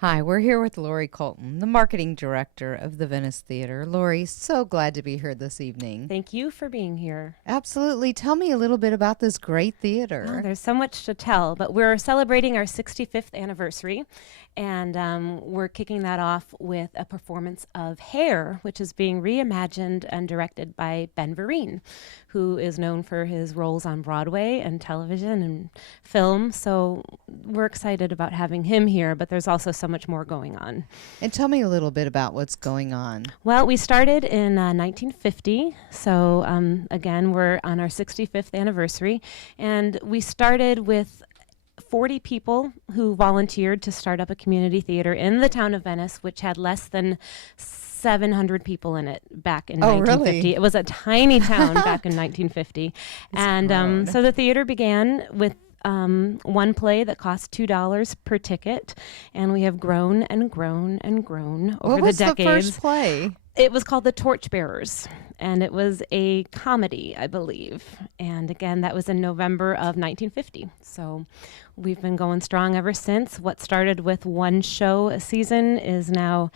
Hi, we're here with Lori Colton, the marketing director of the Venice Theater. Lori, so glad to be here this evening. Thank you for being here. Absolutely. Tell me a little bit about this great Oh, theater. there's so much to tell, but we're celebrating our 65th anniversary, and we're kicking that off with a performance of Hair, which is being reimagined and directed by Ben Vereen, who is known for his roles on Broadway and television and film. So we're excited about having him here, but there's also so much more going on. And tell me a little bit about what's going on. Well, we started in 1950, so again, we're on our 65th anniversary, and we started with 40 people who volunteered to start up a community theater in the town of Venice, which had less than 700 people in it back in 1950. Really? It was a tiny town back in 1950. And so the theater began with one play that cost $2 per ticket, and we have grown and grown and grown over What was the decades. the first play? It was called The Torchbearers, and it was a comedy, I believe. And again, that was in November of 1950. So we've been going strong ever since. What started with one show a season is now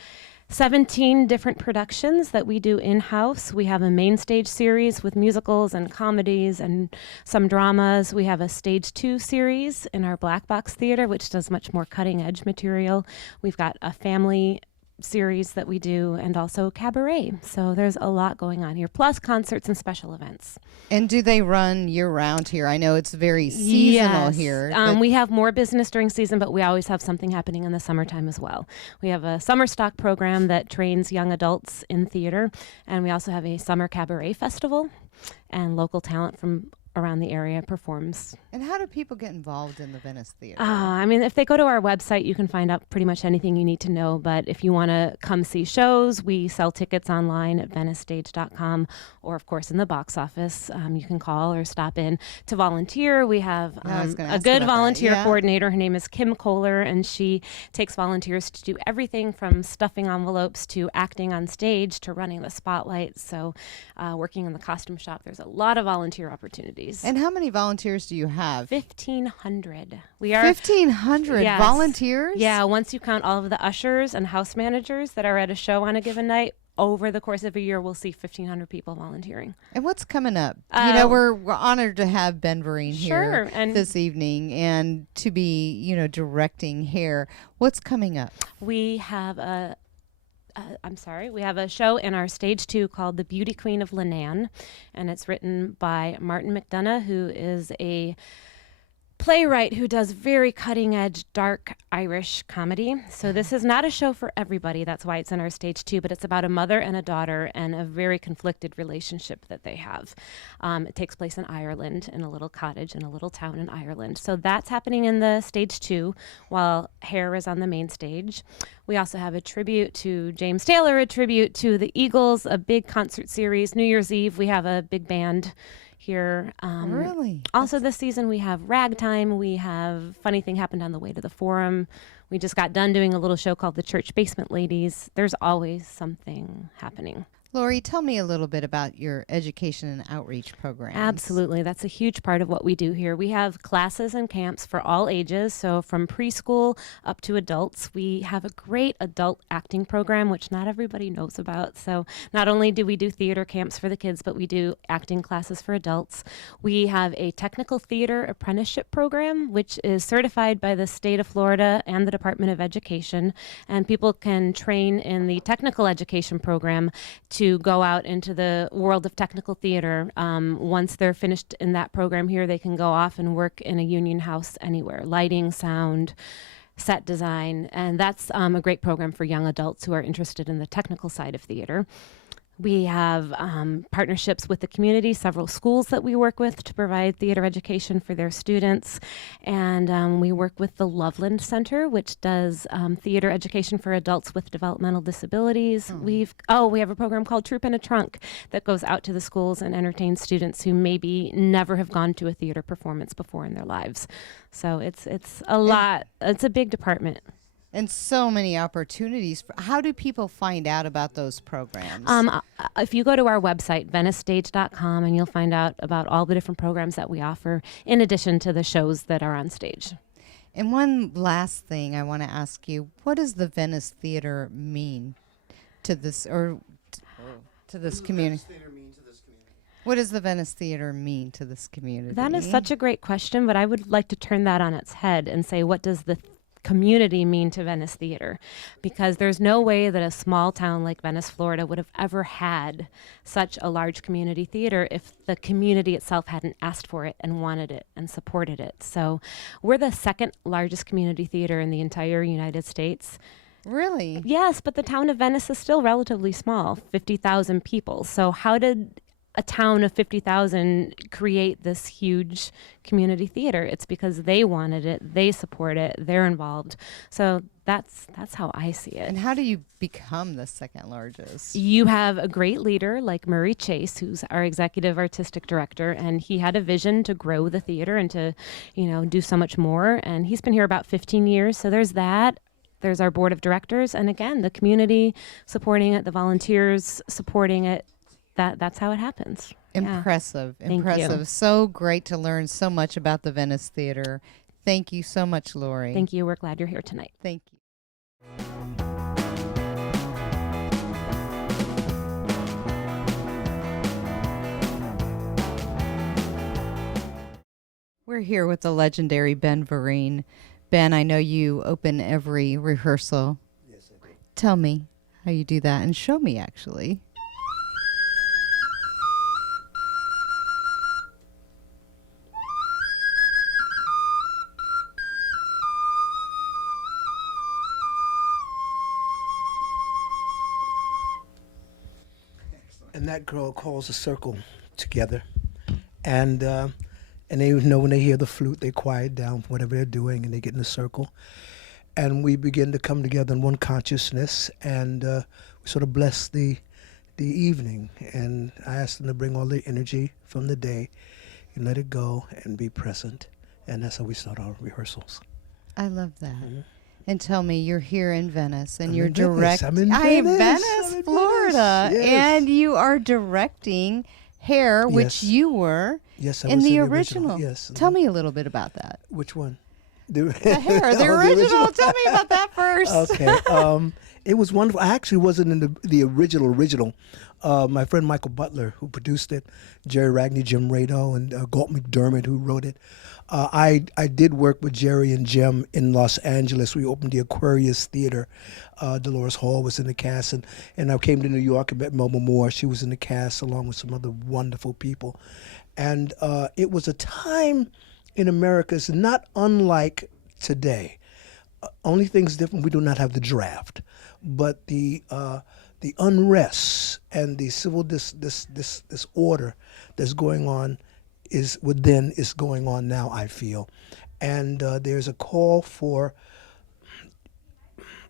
17 different productions that we do in-house. We have a main stage series with musicals and comedies and some dramas. We have a stage 2 series in our Black Box Theater, which does much more cutting-edge material. We've got a family series that we do, and also cabaret. So there's a lot going on here, plus concerts and special events. And do they run year-round here? I know it's very seasonal Yes. here. We have more business during season, but we always have something happening in the summertime as well. We have a summer stock program that trains young adults in theater, and we also have a summer cabaret festival, and local talent from around the area performs. And how do people get involved in the Venice Theater? If they go to our website, you can find out pretty much anything you need to know. But if you want to come see shows, we sell tickets online at venicestage.com, or of course in the box office. You can call or stop in to volunteer. We have a good volunteer coordinator. Her name is Kim Kohler, and she takes volunteers to do everything from stuffing envelopes to acting on stage to running the spotlight. So working in the costume shop, there's a lot of volunteer opportunities. And how many volunteers do you have? 1,500. We are 1,500 Yes. volunteers? Yeah, once you count all of the ushers and house managers that are at a show on a given night, over the course of a year, we'll see 1,500 people volunteering. And what's coming up? We're honored to have Ben Vereen here this evening, and to be, directing Hair. What's coming up? We have we have a show in our stage 2 called The Beauty Queen of Leenane, and it's written by Martin McDonough, who is a playwright who does very cutting-edge, dark Irish comedy. So this is not a show for everybody. That's why it's in our stage 2, but it's about a mother and a daughter and a very conflicted relationship that they have. It takes place in Ireland, in a little cottage in a little town in Ireland. So that's happening in the stage 2, while Hair is on the main stage. We also have a tribute to James Taylor, a tribute to the Eagles, a big concert series. New Year's Eve, we have a big band here. Really? Also this season we have Ragtime, we have Funny Thing Happened on the Way to the Forum. We just got done doing a little show called The Church Basement Ladies. There's always something happening. Lori, tell me a little bit about your education and outreach programs. Absolutely. That's a huge part of what we do here. We have classes and camps for all ages, so from preschool up to adults. We have a great adult acting program, which not everybody knows about. So not only do we do theater camps for the kids, but we do acting classes for adults. We have a technical theater apprenticeship program, which is certified by the state of Florida and the Department of Education, and people can train in the technical education program to go out into the world of technical theater. Once they're finished in that program here, they can go off and work in a union house anywhere, lighting, sound, set design, and that's a great program for young adults who are interested in the technical side of theater. We have partnerships with the community, several schools that we work with to provide theater education for their students. And we work with the Loveland Center, which does theater education for adults with developmental disabilities. We have a program called Troop in a Trunk that goes out to the schools and entertains students who maybe never have gone to a theater performance before in their lives. So it's a lot. It's a big department. And so many opportunities. How do people find out about those programs? If you go to our website, venicestage.com, and you'll find out about all the different programs that we offer, in addition to the shows that are on stage. And one last thing I want to ask you, what does the Venice Theater mean to this, or to this community? What does the Venice Theater mean to this community? That is such a great question, but I would like to turn that on its head and say, what does the community mean to Venice Theater? Because there's no way that a small town like Venice, Florida would have ever had such a large community theater if the community itself hadn't asked for it and wanted it and supported it. So we're the second largest community theater in the entire United States. Really? Yes, but the town of Venice is still relatively small, 50,000 people. So how did a town of 50,000 create this huge community theater? It's because they wanted it, they support it, they're involved. So that's how I see it. And how do you become the second largest? You have a great leader like Murray Chase, who's our executive artistic director, and he had a vision to grow the theater and to, do so much more. And he's been here about 15 years. So there's that. There's our board of directors, and again, the community supporting it, the volunteers supporting it. That's how it happens. Impressive. Thank Impressive. you. So great to learn so much about the Venice Theater. Thank you so much, Lori. Thank you. We're glad you're here tonight. Thank you. We're here with the legendary Ben Vereen. Ben, I know you open every rehearsal. Yes, I do. Tell me how you do that, and show me, actually. And that girl calls a circle together, and they know when they hear the flute, they quiet down from whatever they're doing, and they get in a circle, and we begin to come together in one consciousness, and we sort of bless the evening. And I ask them to bring all their energy from the day, and let it go, and be present, and that's how we start our rehearsals. I love that. Mm-hmm. And tell me, you're here in Venice, and I'm you're in Venice. I'm in Venice, Florida, Yes. and you are directing Hair, which you were in the original. Yes. Tell me a little bit about that. Which one? The Hair, the original. Tell me about that first. Okay. It was wonderful. I actually wasn't in the original. My friend Michael Butler, who produced it, Jerry Ragney, Jim Rado, and Galt McDermott, who wrote it. I did work with Jerry and Jim in Los Angeles. We opened the Aquarius Theater. Dolores Hall was in the cast, and I came to New York and met Melba Moore. She was in the cast along with some other wonderful people. And it was a time in America is not unlike today. Only thing's different, we do not have the draft. But the unrest and the civil disorder that's going on is going on now, I feel. And there's a call for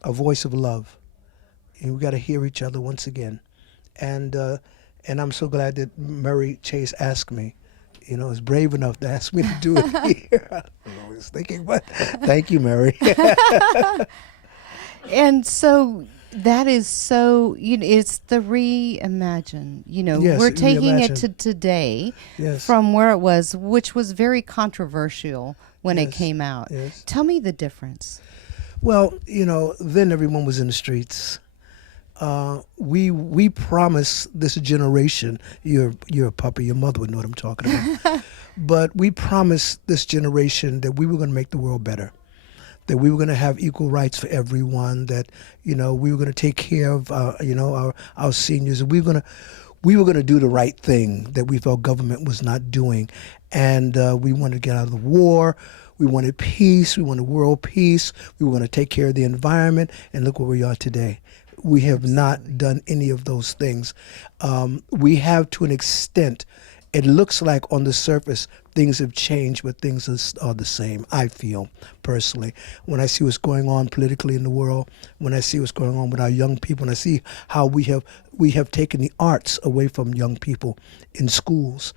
a voice of love. And we got to hear each other once again. And I'm so glad that Murray Chase asked me, is brave enough to ask me to do it here. I don't know what I was thinking, but thank you, Murray. And so that is so, it's the reimagine. Yes, we're taking reimagine. it to today Yes. from where it was, which was very controversial when it Yes, came out. yes. Tell me the difference. Well, then everyone was in the streets. We promised this generation, you're a puppy, your mother would know what I'm talking about. But we promised this generation that we were going to make the world better, that we were going to have equal rights for everyone, that we were going to take care of our seniors, and we were going to do the right thing that we felt government was not doing, and we wanted to get out of the war. We wanted peace. We wanted world peace. We were going to take care of the environment, and look where we are today. We have not done any of those things. We have, to an extent. It looks like on the surface things have changed, but things are the same, I feel, personally. When I see what's going on politically in the world, when I see what's going on with our young people, and I see how we have taken the arts away from young people in schools,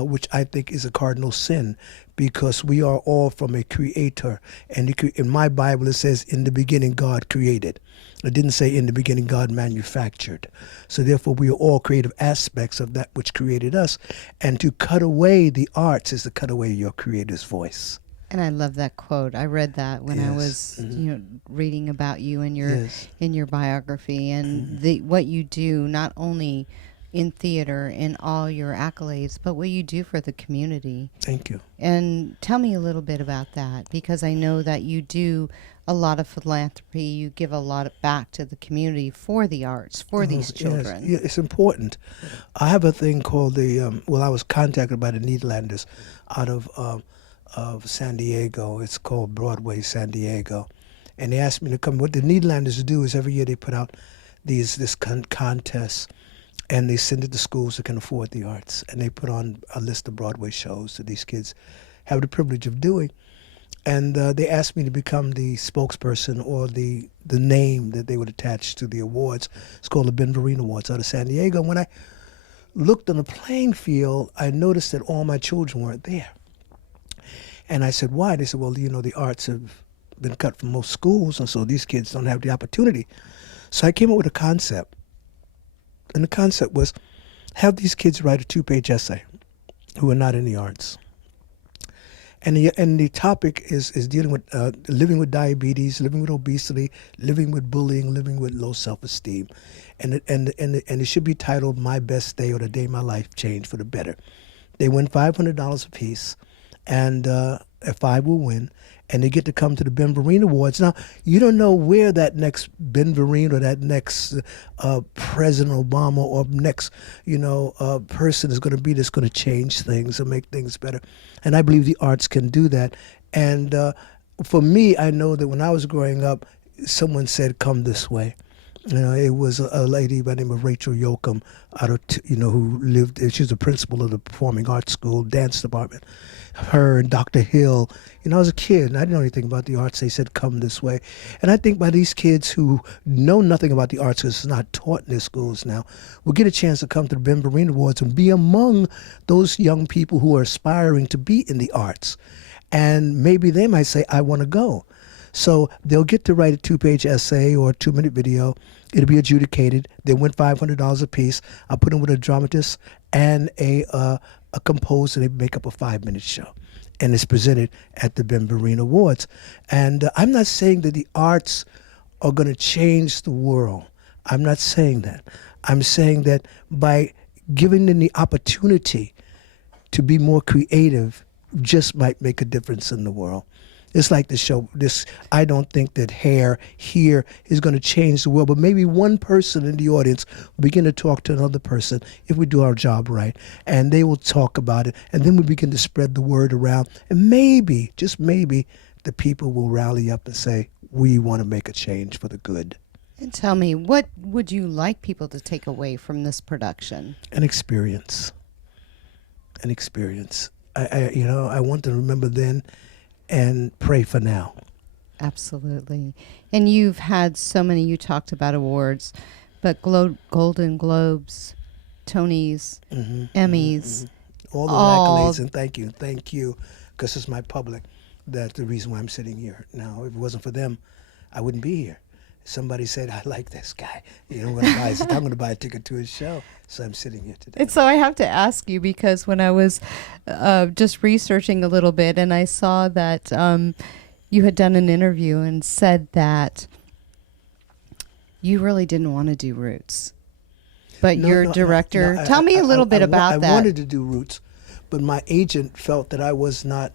which I think is a cardinal sin, because we are all from a creator. And in my Bible it says, in the beginning God created. It didn't say in the beginning God manufactured. So therefore we are all creative aspects of that which created us. And to cut away the arts is to cut away your creator's voice. And I love that quote. I read that when I Yes. was, Mhm. reading about you and Yes. in your biography and the what you do not only in theater in all your accolades, but what you do for the community. Thank you. And tell me a little bit about that because I know that you do a lot of philanthropy. You give a lot back to the community for the arts, for these children. Yes. Yeah, it's important. I have a thing called I was contacted by the Nederlanders out of San Diego. It's called Broadway San Diego. And they asked me to come. What the Nederlanders do is every year they put out this contest, and they send it to schools that can afford the arts. And they put on a list of Broadway shows that these kids have the privilege of doing. And they asked me to become the spokesperson or the name that they would attach to the awards. It's called the Ben Vereen Awards out of San Diego. And when I looked on the playing field, I noticed that all my children weren't there. And I said, why? They said, well, the arts have been cut from most schools, and so these kids don't have the opportunity. So I came up with a concept. And the concept was have these kids write a 2-page essay who are not in the arts. And the topic is dealing with living with diabetes, living with obesity, living with bullying, living with low self-esteem. And it should be titled My Best Day or The Day My Life Changed for the Better. They win $500 apiece, and 5 will win. And they get to come to the Ben Vereen Awards. Now, you don't know where that next Ben Vereen or that next President Obama or next, person is going to be that's going to change things or make things better. And I believe the arts can do that. And for me, I know that when I was growing up, someone said, come this way. It was a lady by the name of Rachel Yoakum out of, who lived, she was the principal of the Performing Arts School dance department. Her and Dr. Hill. I was a kid and I didn't know anything about the arts. They said, come this way. And I think by these kids who know nothing about the arts because it's not taught in their schools now, will get a chance to come to the Ben Vereen Awards and be among those young people who are aspiring to be in the arts. And maybe they might say, I want to go. So they'll get to write a 2-page essay or a 2-minute video. It'll be adjudicated. They win $500 apiece. I'll put them with a dramatist and a composer. They make up a 5-minute show. And it's presented at the Ben Vereen Awards. And I'm not saying that the arts are going to change the world. I'm not saying that. I'm saying that by giving them the opportunity to be more creative just might make a difference in the world. It's like the show. I don't think that hair here is going to change the world, but maybe one person in the audience will begin to talk to another person if we do our job right, and they will talk about it, and then we begin to spread the word around, and maybe, just maybe, the people will rally up and say, we want to make a change for the good. And tell me, what would you like people to take away from this production? An experience. An experience. I want to remember then and pray for now. Absolutely. And you've had so many, you talked about awards, but Golden Globes, Tonys, Emmys. All those accolades, and thank you, because it's my public. That's the reason why I'm sitting here now. If it wasn't for them, I wouldn't be here. Somebody said, I like this guy. I'm going to buy a ticket to his show. So I'm sitting here today. And so I have to ask you, because when I was just researching a little bit and I saw that you had done an interview and said that you really didn't want to do Roots. But your director, tell me a little bit about that. I wanted to do Roots, but my agent felt that I was not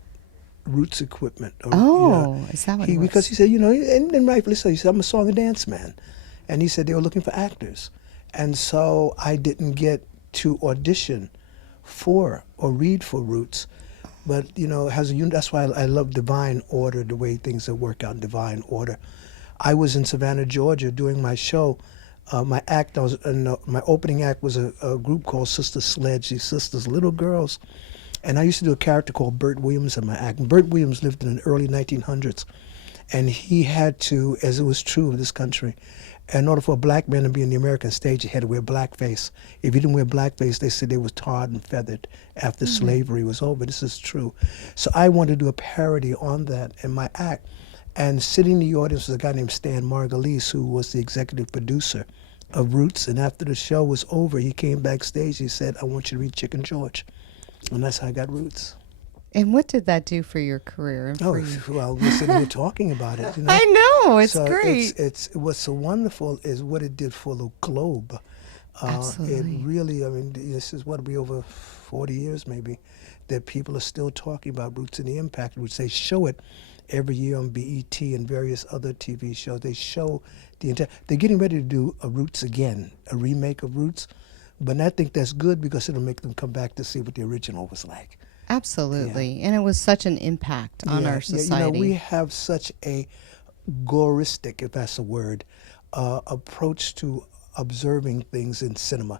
Roots equipment. Is that what it was? Because he said, and rightfully so, he said, I'm a song and dance man. And he said they were looking for actors. And so I didn't get to audition for or read for Roots. But, that's why I love Divine Order, the way things work out in Divine Order. I was in Savannah, Georgia, doing my show. My opening act was a group called Sister Sledge, these sisters, little girls. And I used to do a character called Bert Williams in my act. And Bert Williams lived in the early 1900s. And he had to, as it was true of this country, in order for a black man to be in the American stage, he had to wear blackface. If you didn't wear blackface, they said they was tarred and feathered after slavery was over. This is true. So I wanted to do a parody on that in my act. And sitting in the audience was a guy named Stan Margulies, who was the executive producer of Roots. And after the show was over, he came backstage. He said, I want you to read Chicken George. And that's how I got Roots. And what did that do for your career? And Oh, for you? well, we're sitting here talking about it. You know? I know, it's So great. it's what's so wonderful is what it did for the globe. It Absolutely. really, I mean, this is what we over 40 years maybe that people are still talking about Roots and the Impact, which they show it every year on BET and various other TV shows. They show the entire. They're getting ready to do a Roots again, a remake of Roots, but I think that's good because it'll make them come back to see what the original was like. Absolutely. And it was such an impact on our society. You know, we have such a goristic, if that's a word, approach to observing things in cinema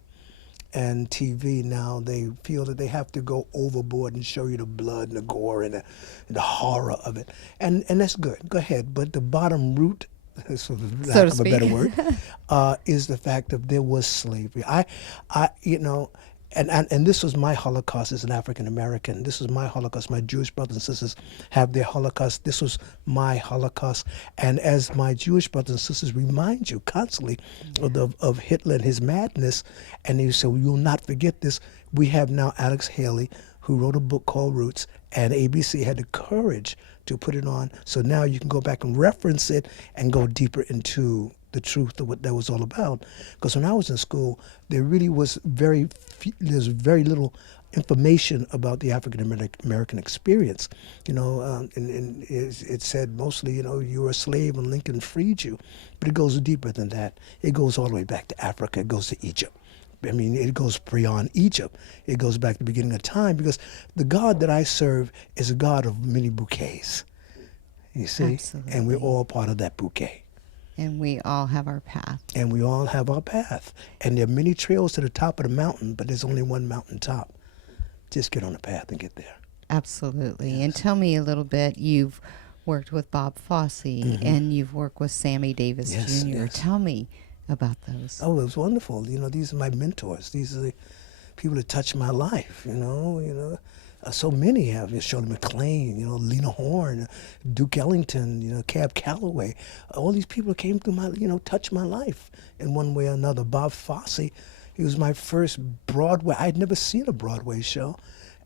and TV. Now they feel that they have to go overboard and show you the blood and the gore and the horror of it, and that's good. Go ahead, but the bottom root, so lack of a better word, is the fact that there was slavery. You know. And this was my Holocaust as an African American. This was my Holocaust. My Jewish brothers and sisters have their Holocaust. This was my Holocaust. And as my Jewish brothers and sisters remind you constantly of Hitler and his madness, and you say, well, you'll not forget this, we have now Alex Haley, who wrote a book called Roots, and ABC had the courage to put it on. So now you can go back and reference it and go deeper into the truth of what that was all about. Because when I was in school, there really was there's very little information about the African American experience. You know, and it said mostly, you know, you were a slave and Lincoln freed you. But it goes deeper than that. It goes all the way back to Africa. It goes to Egypt. I mean, it goes beyond Egypt. It goes back to the beginning of time, because the God that I serve is a God of many bouquets. You see? Absolutely. And we're all part of that bouquet. And we all have our path. And we all have our path. And there are many trails to the top of the mountain, but there's only one mountaintop. Just get on the path and get there. Absolutely. Yes. And tell me a little bit. You've worked with Bob Fosse and you've worked with Sammy Davis Yes, Jr. yes. Tell me about those. Oh, it was wonderful. You know, these are my mentors. These are the people that touch my life, you know. So many have. Shirley MacLaine, you know, Lena Horne, Duke Ellington, you know, Cab Calloway. All these people came through my, you know, touched my life in one way or another. Bob Fosse, he was my first Broadway. I'd never seen a Broadway show.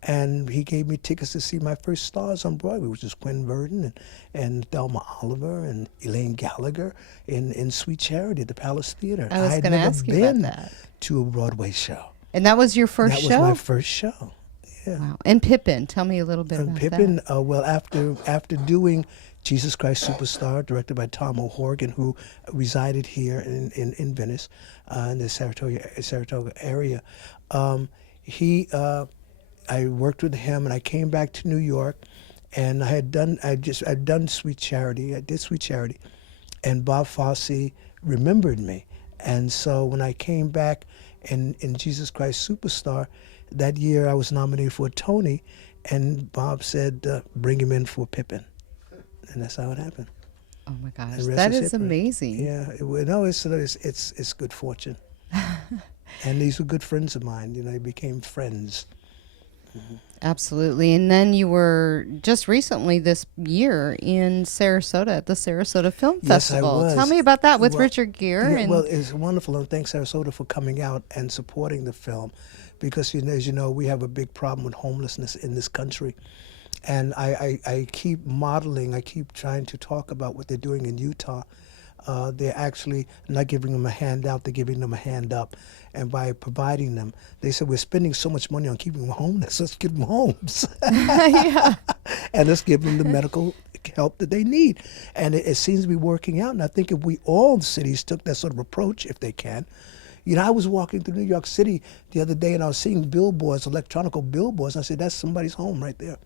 And he gave me tickets to see my first stars on Broadway, which was Quinn Verdon and Thelma Oliver and Elaine Gallagher in Sweet Charity at the Palace Theater. I was going to ask you about that. To a Broadway show. And that was your first show? That was my first show. Yeah. Wow. And Pippin, tell me a little bit about Pippin, that. well, after doing Jesus Christ Superstar, directed by Tom O'Horgan, who resided here in Venice, in the Saratoga area, I worked with him, and I came back to New York, and I'd done Sweet Charity. I did Sweet Charity, and Bob Fosse remembered me, and so when I came back in Jesus Christ Superstar, that year I was nominated for a Tony, and Bob said, bring him in for Pippin. And that's how it happened. Oh my gosh, The rest that is is history. amazing. Yeah, it's good fortune. And these were good friends of mine. You know, they became friends. Absolutely. And then you were just recently this year in Sarasota at the Sarasota Film Yes, I Festival. was. Tell me about that with Well, Richard Gere. Well, it's wonderful, and thanks Sarasota for coming out and supporting the film, because as you know, we have a big problem with homelessness in this country. And I keep modeling, I keep trying to talk about what they're doing in Utah. They're actually not giving them a handout, they're giving them a hand up. And by providing them, they said, we're spending so much money on keeping them homeless, let's give them homes. Yeah. And let's give them the medical help that they need. And it seems to be working out. And I think if all cities took that sort of approach, if they can. You know, I was walking through New York City the other day, and I was seeing billboards, electronic billboards, and I said, that's somebody's home right there.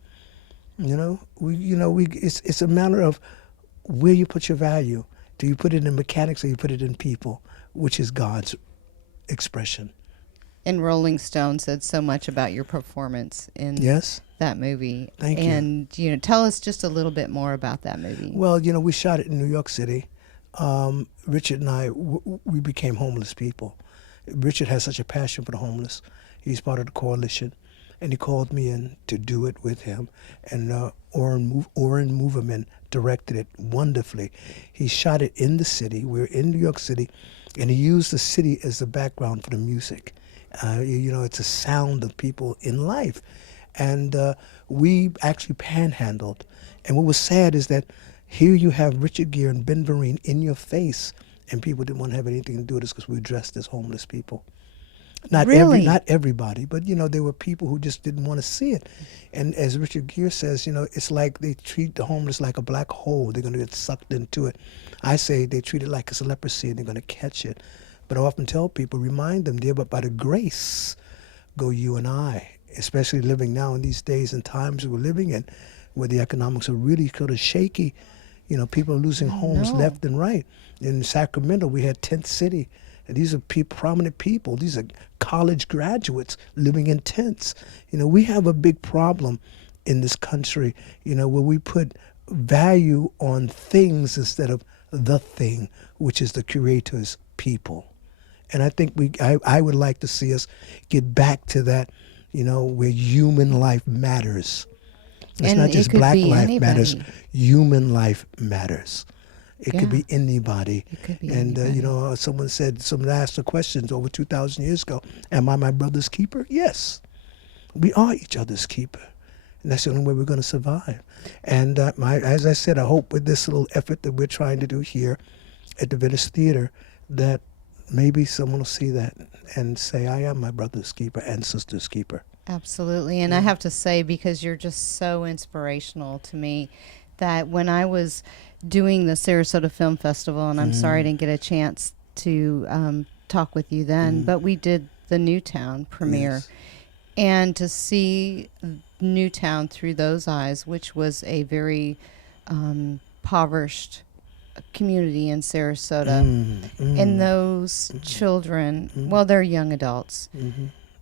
It's a matter of where you put your value. Do you put it in mechanics, or you put it in people, which is God's expression? And Rolling Stone said so much about your performance in Yes. that movie. Thank you. And, tell us just a little bit more about that movie. Well, we shot it in New York City. Richard and I, we became homeless people. Richard has such a passion for the homeless. He's part of the coalition. And he called me in to do it with him. And Oren Moverman directed it wonderfully. He shot it in the city. We're in New York City. And he used the city as the background for the music. It's a sound of people in life. And we actually panhandled. And what was sad is that here you have Richard Gere and Ben Vereen in your face, and people didn't want to have anything to do with us because we were dressed as homeless people. Really? Not everybody, but there were people who just didn't want to see it. And as Richard Gere says, it's like they treat the homeless like a black hole. They're going to get sucked into it. I say they treat it like it's a leprosy and they're going to catch it. But I often tell people, remind them, dear, but by the grace go you and I, especially living now in these days and times we're living in, where the economics are really sort of shaky. People are losing homes left and right. In Sacramento, we had Tent City. And these are prominent people. These are college graduates living in tents. We have a big problem in this country, where we put value on things instead of the thing, which is the Creator's people. And I think I would like to see us get back to that, where human life matters. It's And not it just could black be life anybody. matters. Human life matters. It Yeah. could be anybody. It could be And, anybody. someone asked the questions over 2,000 years ago, am I my brother's keeper? Yes. We are each other's keeper. And that's the only way we're going to survive. And as I said, I hope with this little effort that we're trying to do here at the Venice Theater, that maybe someone will see that and say, I am my brother's keeper and sister's keeper. Absolutely. And I have to say, because you're just so inspirational to me, that when I was doing the Sarasota Film Festival, and I'm sorry I didn't get a chance to talk with you then, but we did the Newtown premiere. Yes. And to see Newtown through those eyes, which was a very impoverished community in Sarasota, and those children, well, they're young adults,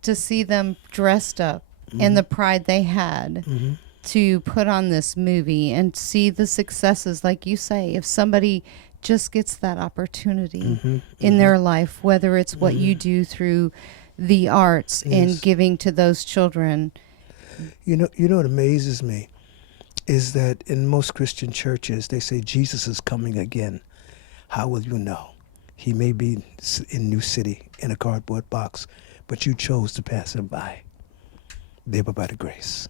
to see them dressed up and the pride they had to put on this movie and see the successes, like you say, if somebody just gets that opportunity in their life, whether it's what you do through the arts and giving to those children. You know what amazes me is that in most Christian churches, they say Jesus is coming again. How will you know? He may be in New City in a cardboard box, but you chose to pass him by. Thereby by the grace.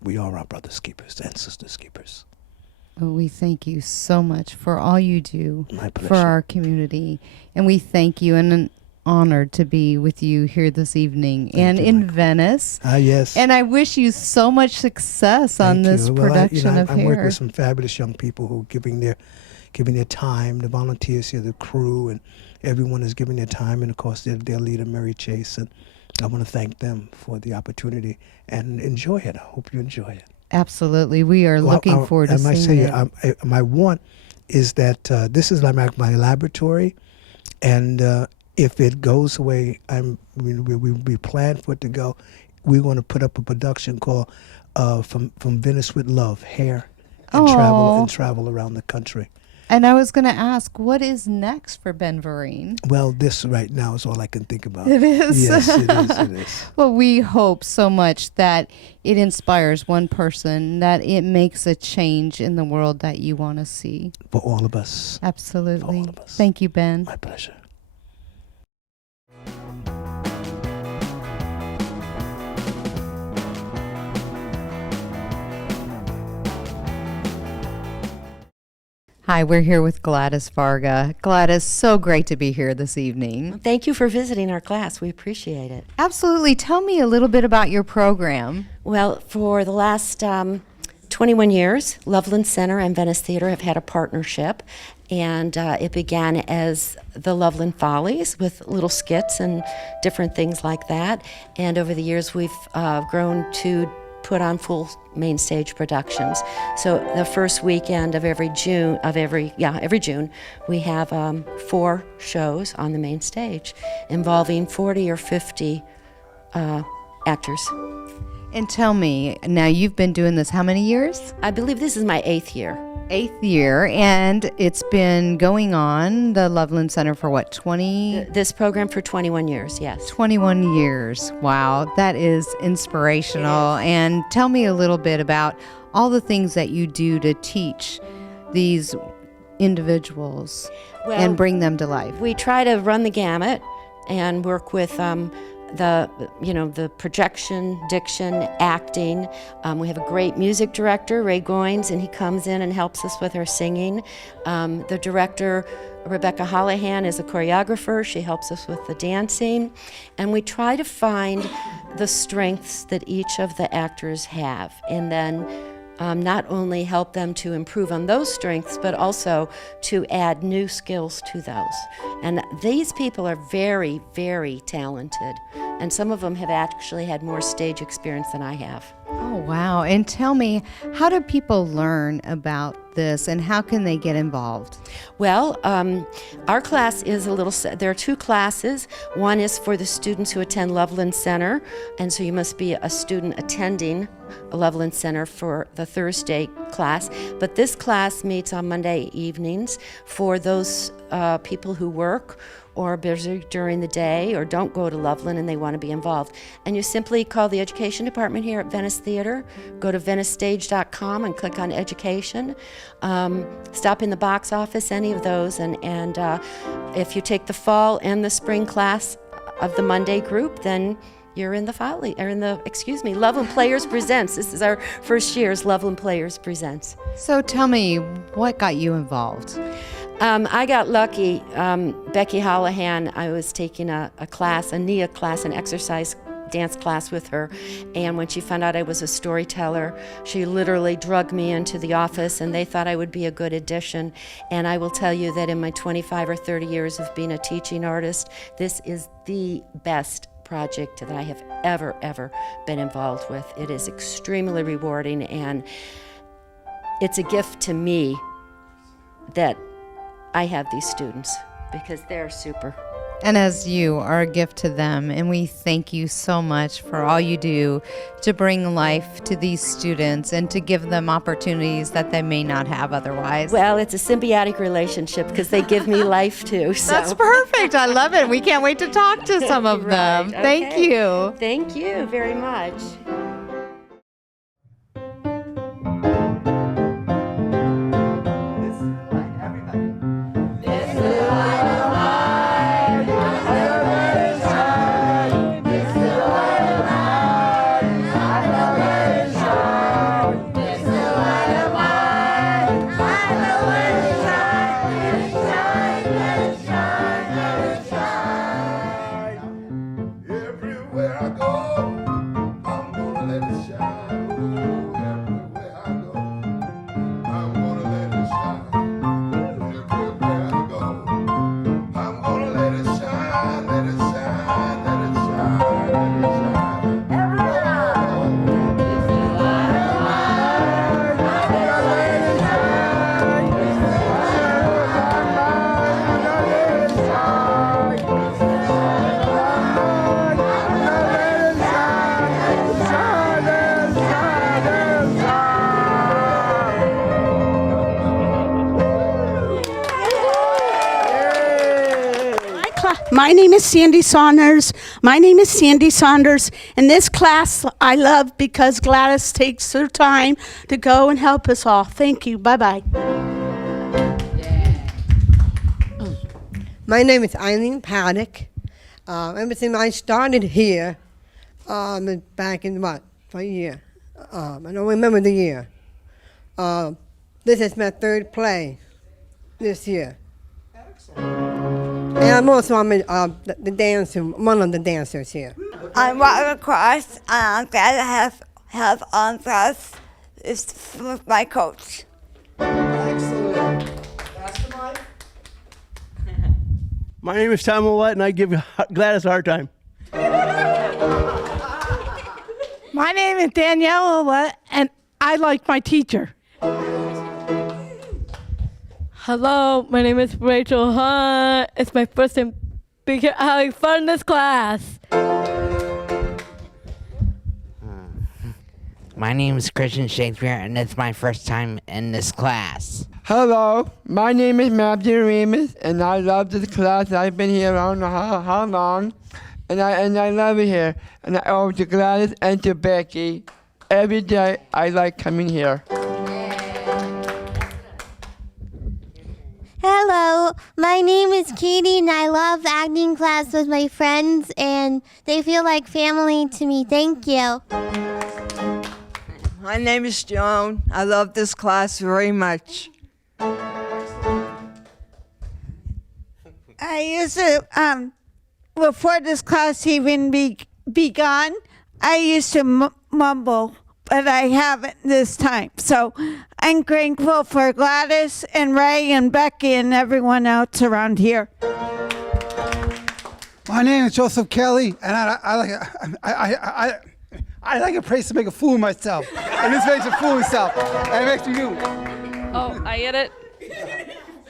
We are our brother's keepers and sisters' keepers. Well, we thank you so much for all you do My pleasure. for our community. And we thank you, and an honored to be with you here this evening and you, in Michael. Venice. Yes. And I wish you so much success on Thank this you. Well, production of I'm working Hair. with some fabulous young people who are giving their time, the volunteers here, the crew, and everyone is giving their time, and of course their leader, Mary Chase, and I want to thank them for the opportunity and enjoy it. I hope you enjoy it. Absolutely. We are looking forward to I might seeing say, it. my want is that this is like my laboratory, and if it goes away, we plan for it to go. We're going to put up a production called "From Venice with Love," Hair, and Aw. travel around the country. And I was going to ask, what is next for Ben Vereen? Well, this right now is all I can think about. It is? Yes, it is. It is. Well, we hope so much that it inspires one person, that it makes a change in the world that you want to see. For all of us. Absolutely. For all of us. Thank you, Ben. My pleasure. Hi, we're here with Gladys Varga. Gladys, so great to be here this evening. Thank you for visiting our class. We appreciate it. Absolutely. Tell me a little bit about your program. Well, for the last 21 years, Loveland Center and Venice Theater have had a partnership, and it began as the Loveland Follies with little skits and different things like that. And over the years, we've grown to put on full main stage productions. So the first weekend of every June, we have 4 shows on the main stage involving 40 or 50 actors. And tell me, now you've been doing this how many years? I believe this is my 8th year. 8th year, and it's been going on, the Loveland Center, for what, 20? This program for 21 years, yes. 21 years. Wow, that is inspirational. And tell me a little bit about all the things that you do to teach these individuals Well, and bring them to life. we try to run the gamut and work with the projection, diction, acting. We have a great music director, Ray Goins, and he comes in and helps us with our singing. The director, Rebecca Hollahan, is a choreographer. She helps us with the dancing. And we try to find the strengths that each of the actors have, and then not only help them to improve on those strengths, but also to add new skills to those. And these people are very, very talented, and some of them have actually had more stage experience than I have. Oh, wow. And tell me, how do people learn about this, and how can they get involved? Well, our class is there are two classes. One is for the students who attend Loveland Center, and so you must be a student attending Loveland Center for the Thursday class. But this class meets on Monday evenings for those people who work or are busy during the day or don't go to Loveland and they want to be involved. And you simply call the education department here at Venice Theater, go to venicestage.com and click on education. Stop in the box office, any of those, and if you take the fall and the spring class of the Monday group, then you're in the Loveland Players Presents. This is our first year's Loveland Players Presents. So tell me, what got you involved? I got lucky. Becky Hollahan, I was taking a class, a NIA class, an exercise dance class with her, and when she found out I was a storyteller, she literally drugged me into the office, and they thought I would be a good addition. And I will tell you that in my 25 or 30 years of being a teaching artist, this is the best project that I have ever been involved with. It is extremely rewarding, and it's a gift to me that I have these students, because they're super. And as you are a gift to them, and we thank you so much for all you do to bring life to these students and to give them opportunities that they may not have otherwise. Well, it's a symbiotic relationship because they give me life too. So. That's perfect. I love it. We can't wait to talk to some of them. Right, Thank okay. you. Thank you very much. Everywhere I go, I'm gonna let it shine. Everywhere I go, I'm gonna let it shine. Everywhere I go, I'm gonna let it shine, let it shine, let it shine, let it shine. My name is Sandy Saunders. And this class I love because Gladys takes her time to go and help us all. Thank you. Bye-bye. My name is Eileen Paddock. Ever since I started here, back in what year? I don't remember the year. This is my third play this year. And I'm also the dancer, one of the dancers here. I'm walking across, and I'm glad to have on class with my coach. Excellent. Mastermind? My name is Tom Ouellette, and I give Gladys a hard time. My name is Danielle Ouellette, and I like my teacher. Hello, my name is Rachel Hunt. It's my first time being here having fun in this class. My name is Christian Shakespeare, and it's my first time in this class. Hello, my name is Matthew Remus, and I love this class. I've been here I don't know how long, and I love it here. And I owe to Gladys and to Becky. Every day I like coming here. Hello. Hello, my name is Katie, and I love acting class with my friends, and they feel like family to me. Thank you. My name is Joan. I love this class very much. I used to, before this class even begun, I used to mumble, but I haven't this time. So I'm grateful for Gladys and Ray and Becky and everyone else around here. My name is Joseph Kelly, and I like a place to make a fool of myself. And this makes a fool of itself. And it makes me you. Oh, I get it.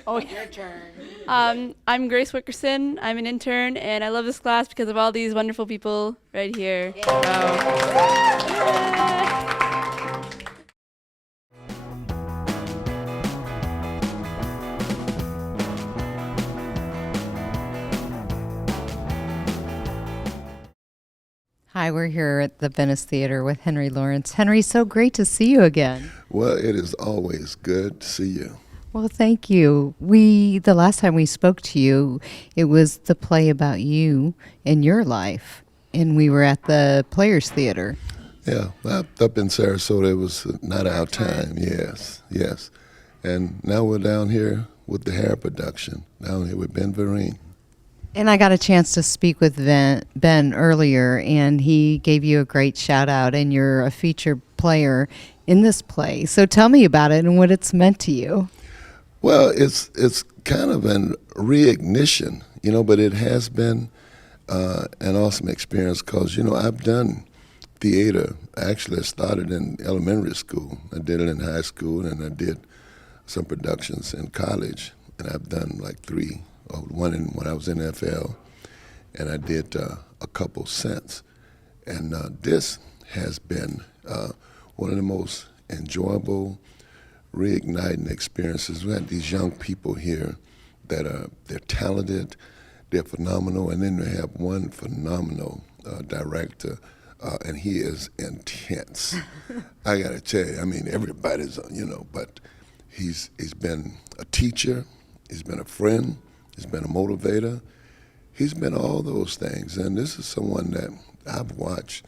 Oh, your turn. I'm Grace Wickerson. I'm an intern, and I love this class because of all these wonderful people right here. Hi, we're here at the Venice Theater with Henry Lawrence. Henry, so great to see you again. Well, it is always good to see you. Well, thank you. The last time we spoke to you, it was the play about you and your life, and we were at the Players Theater. Yeah, up in Sarasota, it was not our time. Yes. And now we're down here with the hair production, down here with Ben Vereen. And I got a chance to speak with Ben earlier, and he gave you a great shout out, and you're a featured player in this play. So tell me about it and what it's meant to you. Well, it's kind of an reignition, but it has been an awesome experience because, I've done theater. Actually, I started in elementary school. I did it in high school, and I did some productions in college. And I've done like one when I was in FL, and I did a couple since. And this has been one of the most enjoyable, reigniting experiences. We had these young people here that they're talented, they're phenomenal, and then we have one phenomenal director, and he is intense. I gotta tell you, everybody's, but he's been a teacher, he's been a friend, he's been a motivator, he's been all those things, and this is someone that I've watched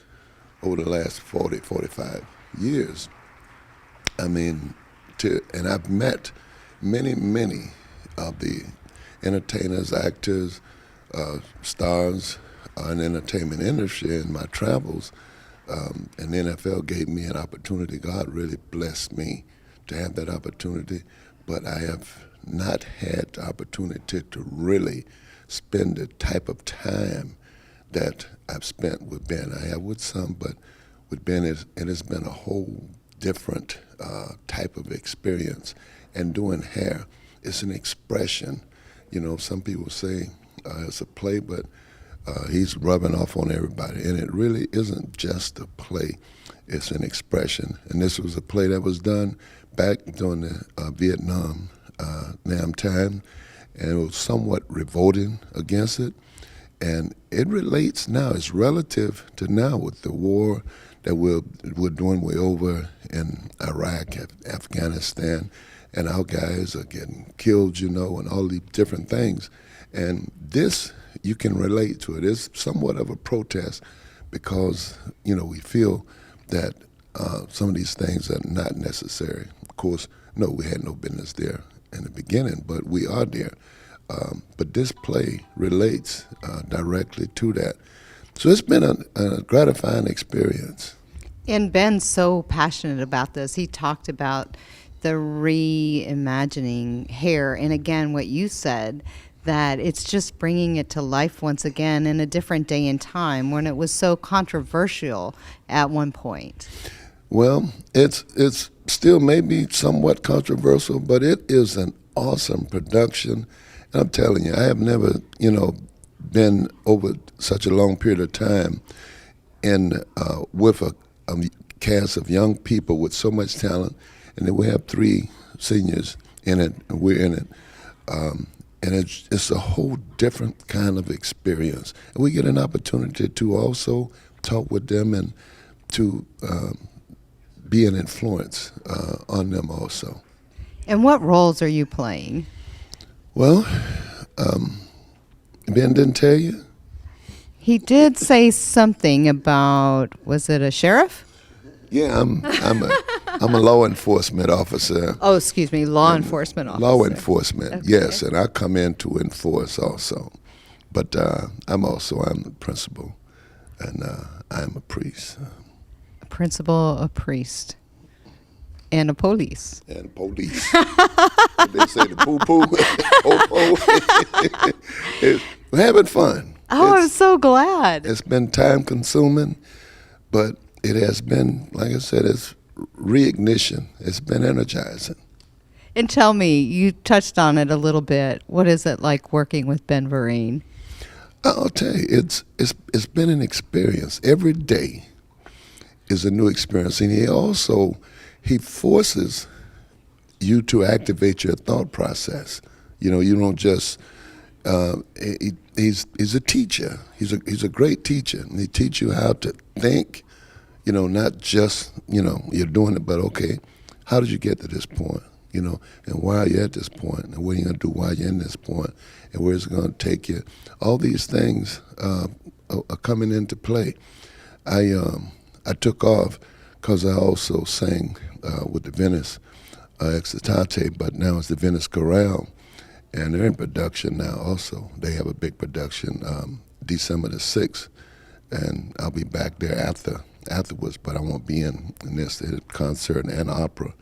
over the last 40, 45 years. And I've met many of the entertainers, actors, stars in the entertainment industry in my travels. And the NFL gave me an opportunity. God really blessed me to have that opportunity, but I have not had the opportunity to really spend the type of time that I've spent with Ben. I have with some, but with Ben, it has been a whole different type of experience. And doing hair, it's an expression. Some people say it's a play, but he's rubbing off on everybody. And it really isn't just a play, it's an expression. And this was a play that was done back during the Vietnam time, and it was somewhat revolting against it. And it relates now, it's relative to now with the war that we're doing way over in Iraq, Afghanistan, and our guys are getting killed, and all these different things. And this, you can relate to it. It's somewhat of a protest because, we feel that some of these things are not necessary. Of course, no, we had no business there in the beginning, but we are there. But this play relates directly to that. So it's been a gratifying experience. And Ben's so passionate about this. He talked about the reimagining hair. And again, what you said, that it's just bringing it to life once again in a different day and time when it was so controversial at one point. Well, it's still maybe somewhat controversial, but it is an awesome production. And I'm telling you, I have never, been over such a long period of time with a cast of young people with so much talent. And then we have 3 seniors in it, and we're in it. And it's a whole different kind of experience. And we get an opportunity to also talk with them and to be an influence on them also. And what roles are you playing? Well, Ben didn't tell you? He did say something about, was it a sheriff? Yeah, I'm a law enforcement officer. Oh, excuse me, law enforcement officer. Law enforcement, Okay. yes, and I come in to enforce also. But I'm the principal, and I'm a priest. A principal, a priest, and a police. And police. They say the poo-poo, po-po. We're having fun. Oh, I'm so glad. It's been time-consuming, but it has been, like I said, it's reignition. It's been energizing. And tell me, you touched on it a little bit. What is it like working with Ben Vereen? I'll tell you, it's been an experience. Every day is a new experience, and he forces you to activate your thought process. You know, you don't just. He's a teacher. He's a great teacher, and he teaches you how to think. You know, not just you're doing it, but okay, how did you get to this point? You know, and why are you at this point? And what are you going to do while you're in this point? And where is it going to take you? All these things are coming into play. I took off because I also sang with the Venice Excitate, but now it's the Venice Chorale, and they're in production now also. They have a big production December the 6th, and I'll be back there afterwards, but I won't be in this concert and opera.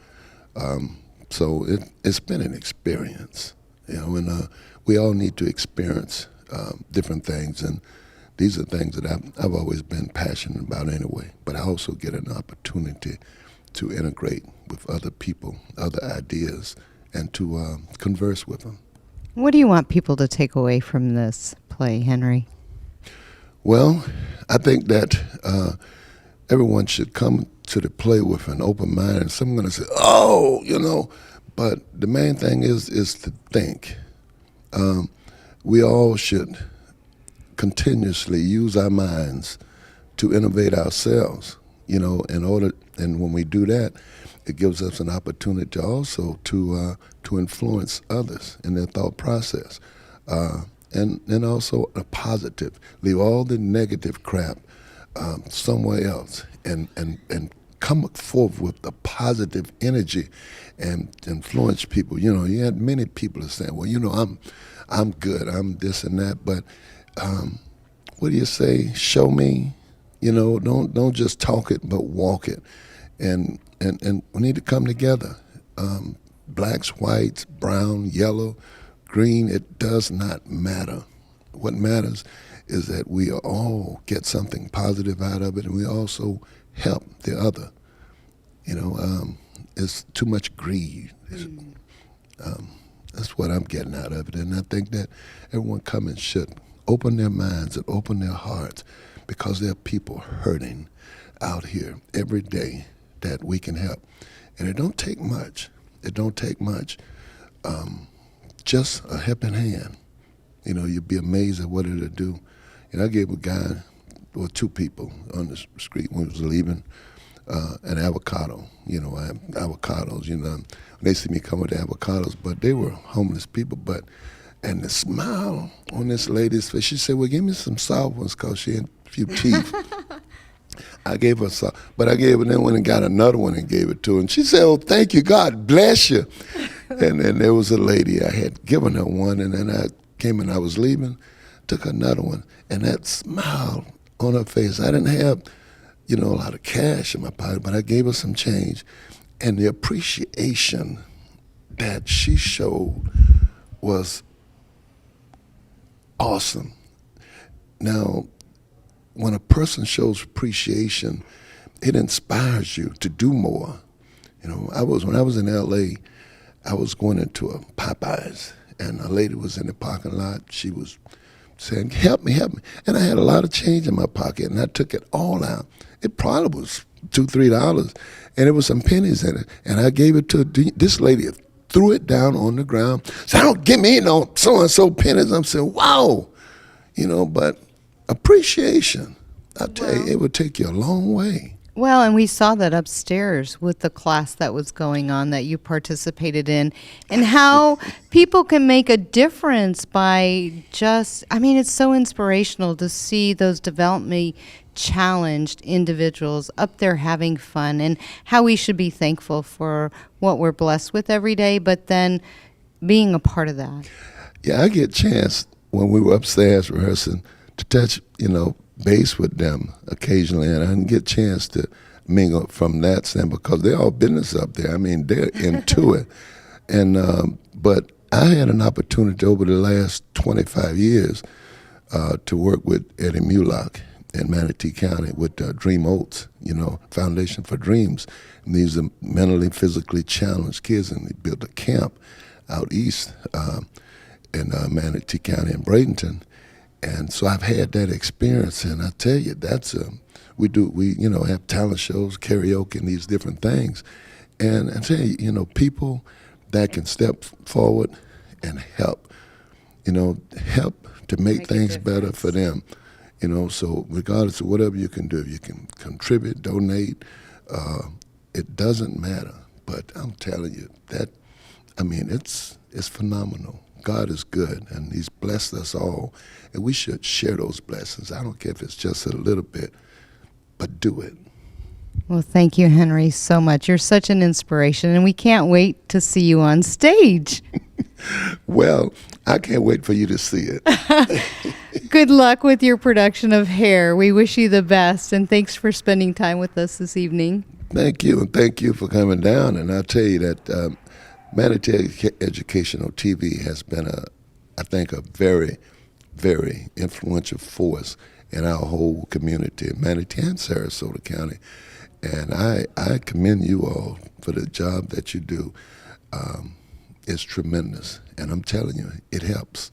So it's been an experience, and we all need to experience different things, and these are things that I've always been passionate about anyway, but I also get an opportunity to integrate with other people, other ideas, and to converse with them. What do you want people to take away from this play, Henry? Well, I think that everyone should come to the play with an open mind, and some are going to say, oh, but the main thing is to think. We all should continuously use our minds to innovate ourselves, and when we do that, it gives us an opportunity also to influence others in their thought process. And also a positive. Leave all the negative crap somewhere else and come forth with the positive energy and influence people. You had many people that say, well, I'm good, I'm this and that, but what do you say? Show me. Don't just talk it, but walk it. And we need to come together. Blacks, whites, brown, yellow, green, it does not matter. What matters is that we all get something positive out of it, and we also help the other. It's too much greed. That's what I'm getting out of it, and I think that everyone coming should open their minds and open their hearts, because there are people hurting out here every day that we can help. And it don't take much. It don't take much. Just a helping hand. You'd be amazed at what it'll do. I gave a guy, or two people on the street when he was leaving, an avocado. I have avocados, they see me come with the avocados, but they were homeless people. And the smile on this lady's face, she said, well, give me some soft ones because she had a few teeth. I gave her some, but I gave her, then went and got another one and gave it to her. And she said, oh, thank you, God bless you. And then there was a lady, I had given her one, and then I came and I was leaving, took another one, and that smile on her face, I didn't have, a lot of cash in my pocket, but I gave her some change. And the appreciation that she showed was awesome. Now, when a person shows appreciation, it inspires you to do more. When I was in LA, I was going into a Popeyes, and a lady was in the parking lot. She was saying, help me. And I had a lot of change in my pocket, and I took it all out. It probably was $2, $3, and there was some pennies in it. And I gave it to this lady, threw it down on the ground, said, don't give me no so-and-so pennies. I'm saying, wow, but appreciation, I tell you, it would take you a long way. Well, and we saw that upstairs with the class that was going on that you participated in, and how people can make a difference by just, I mean, it's so inspirational to see those developmentally challenged individuals up there having fun, and how we should be thankful for what we're blessed with every day, but then being a part of that. Yeah, I get a chance when we were upstairs rehearsing to touch, base with them occasionally, and I didn't get a chance to mingle from that standpoint because they're all business up there. I mean, they're into it. And but I had an opportunity over the last 25 years to work with Eddie Mulock in Manatee County with Dream Oats, Foundation for Dreams. And these are mentally, physically challenged kids, and they built a camp out east in Manatee County in Bradenton. And so I've had that experience, and I tell you, that's we have talent shows, karaoke, and these different things. And I tell you, people that can step forward and help, help to make things better for them. So regardless of whatever you can do, you can contribute, donate, it doesn't matter. But I'm telling you, it's phenomenal. God is good, and he's blessed us all, and we should share those blessings. I don't care if it's just a little bit, but do it. Well, thank you, Henry, so much. You're such an inspiration, and we can't wait to see you on stage. Well, I can't wait for you to see it. Good luck with your production of Hair. We wish you the best, and thanks for spending time with us this evening. Thank you, and thank you for coming down. And I'll tell you that Manatee Educational TV has been, I think, a very, very influential force in our whole community, Manatee and Sarasota County. And I commend you all for the job that you do. It's tremendous, and I'm telling you, it helps.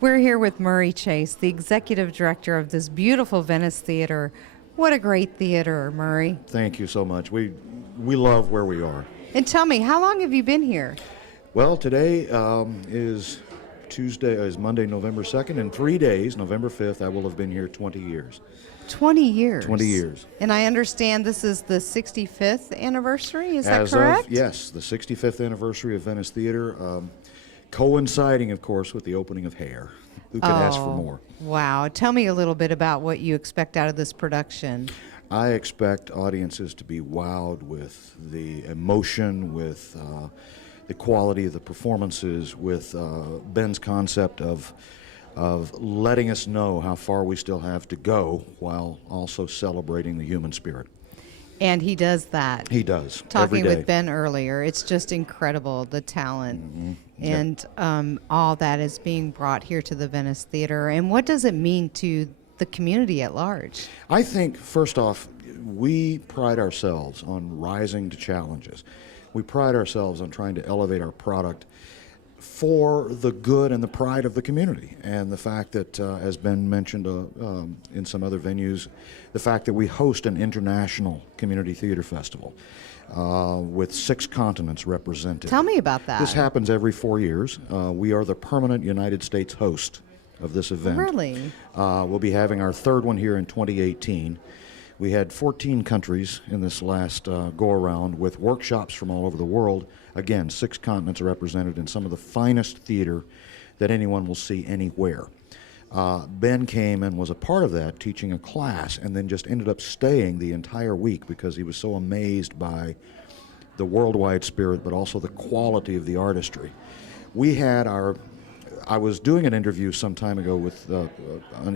We're here with Murray Chase, the executive director of this beautiful Venice Theater. What a great theater, Murray. Thank you so much. We love where we are. And tell me, how long have you been here? Well, today is Monday, November 2nd. In 3 days, November 5th, I will have been here 20 years. 20 years? 20 years. And I understand this is the 65th anniversary, is that correct? Yes, the 65th anniversary of Venice Theater, coinciding, of course, with the opening of Hair. Who could ask for more? Wow. Tell me a little bit about what you expect out of this production. I expect audiences to be wowed with the emotion, with the quality of the performances, with Ben's concept of letting us know how far we still have to go while also celebrating the human spirit. And he does that. He does. Talking every day. with Ben earlier, it's just incredible, the talent and all that is being brought here to the Venice Theater. And what does it mean to the community at large? I think, first off, we pride ourselves on rising to challenges. We pride ourselves on trying to elevate our product for the good and the pride of the community. And the fact that, as Ben mentioned in some other venues, the fact that we host an international community theater festival with 6 continents represented. Tell me about that. This happens every 4 years. We are the permanent United States host of this event. Really? We'll be having our 3rd one here in 2018. We had 14 countries in this last go-around with workshops from all over the world. Again, 6 continents are represented in some of the finest theater that anyone will see anywhere. Ben came and was a part of that, teaching a class, and then just ended up staying the entire week because he was so amazed by the worldwide spirit, but also the quality of the artistry. We had I was doing an interview some time ago with an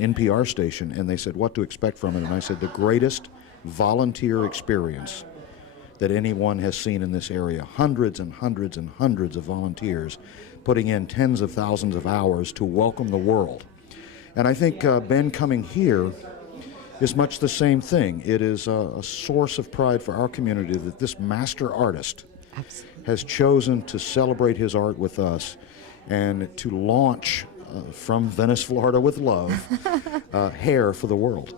NPR station, and they said what to expect from it, and I said the greatest volunteer experience that anyone has seen in this area. Hundreds and hundreds and hundreds of volunteers putting in tens of thousands of hours to welcome the world. And I think Ben coming here is much the same thing. It is a source of pride for our community that this master artist has chosen to celebrate his art with us and to launch from Venice, Florida with love, Hair for the world.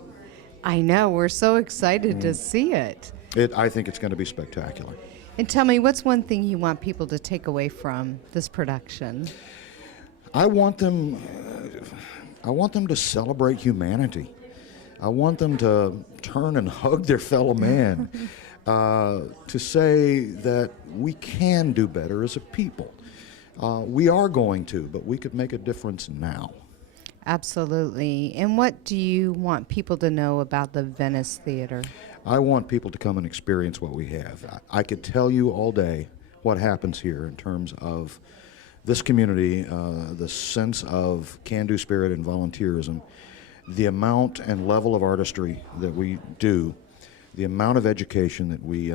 I know. We're so excited to see it. I think it's going to be spectacular. And tell me, what's one thing you want people to take away from this production? I want them to celebrate humanity. I want them to turn and hug their fellow man, to say that we can do better as a people. We are going to, but we could make a difference now. Absolutely. And what do you want people to know about the Venice Theater? I want people to come and experience what we have. I could tell you all day what happens here in terms of this community, the sense of can-do spirit and volunteerism, the amount and level of artistry that we do, the amount of education that we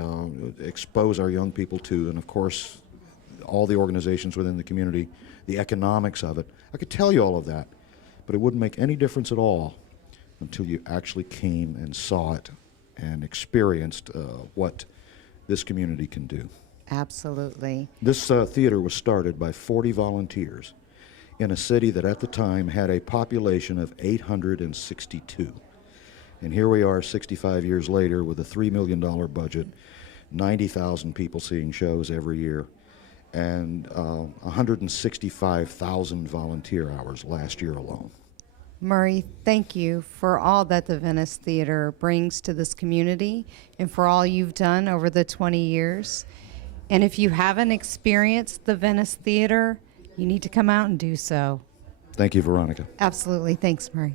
expose our young people to, and of course, all the organizations within the community, the economics of it. I could tell you all of that, but it wouldn't make any difference at all until you actually came and saw it and experienced what this community can do. Absolutely. This theater was started by 40 volunteers in a city that at the time had a population of 862. And here we are 65 years later with a $3 million budget, 90,000 people seeing shows every year, and 165,000 volunteer hours last year alone. Murray, thank you for all that the Venice Theater brings to this community and for all you've done over the 20 years. And if you haven't experienced the Venice Theater, you need to come out and do so. Thank you, Veronica. Absolutely. Thanks, Murray.